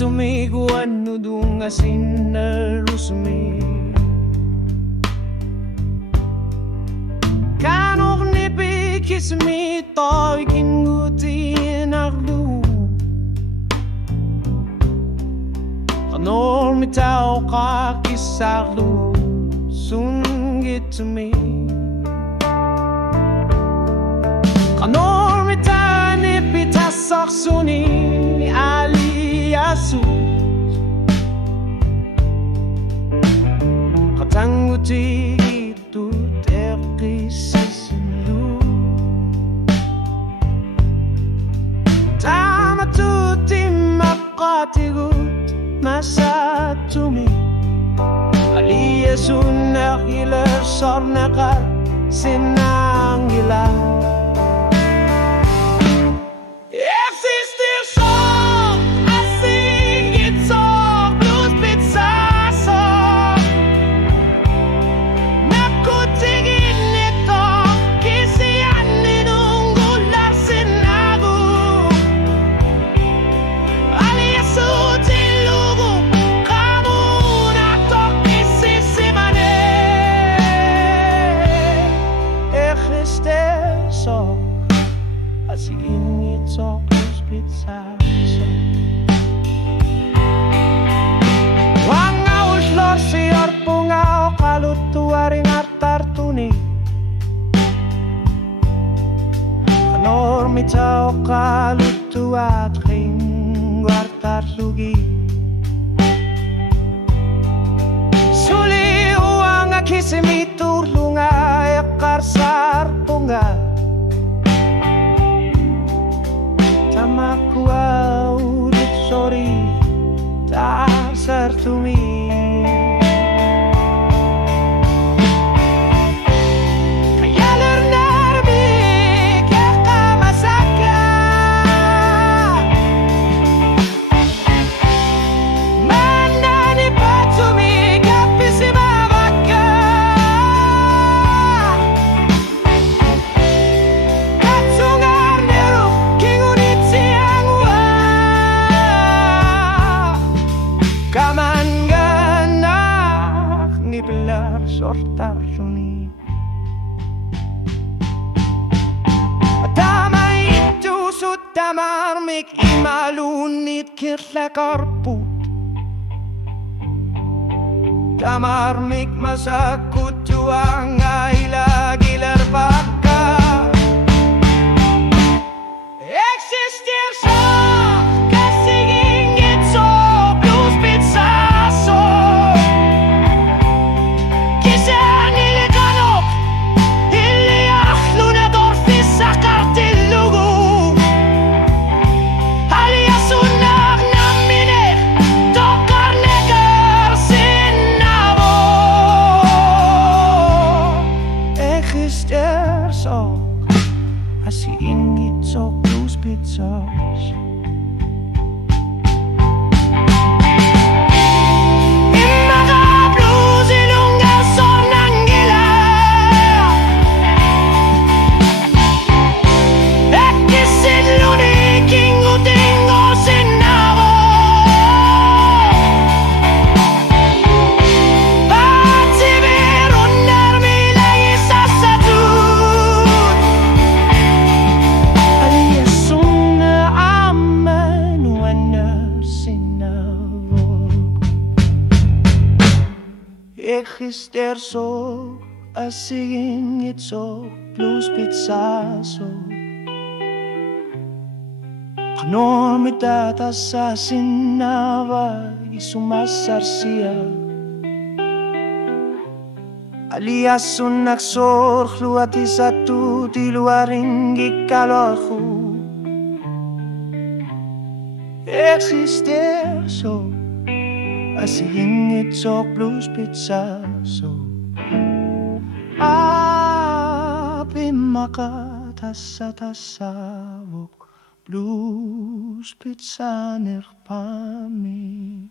sumiguan nudung asin na rusumi Kanok nipi kismi toy kinguti naglu Kanor mitao ka kisaglu Sungit to me Kanor mita nipi tasak suni aliasu Katanguti itu terkisisilu Tamatuti makatigut masatumi Aliasu nakilar sornakar sinangilan Así ingit sok pizza Wangau slor sior pungau kalutu aring artar tuni Kanor mitao kalutu atring artar lugi Suli uang akisimitur lunga ekar sar punga Aku audit sorry tak sertumi Kayaler narbi kaka masaka Mandani patumi kapisi babaka Katungar neru kingunitsi Kamanganak ni belar sortar suni Tama itu sudah marmik imalunit kirla karput Tamarmik masakut tuang aila gilar baka Existir so Así ingit sok blues pizzas Immaga blues ilunga sornangila Ekkisin luni kingu tingo sinavo Patsi verun närmi lagi sassatut Exister so, así ingit so, blues pizza so Kanor mitad asasinaba y sumasarsia Alias un naksor khluati satu di luaring gikalorhu Exister so Así ingit sok blues pizza so Api maka tasa-tasawok blues pizza nirpami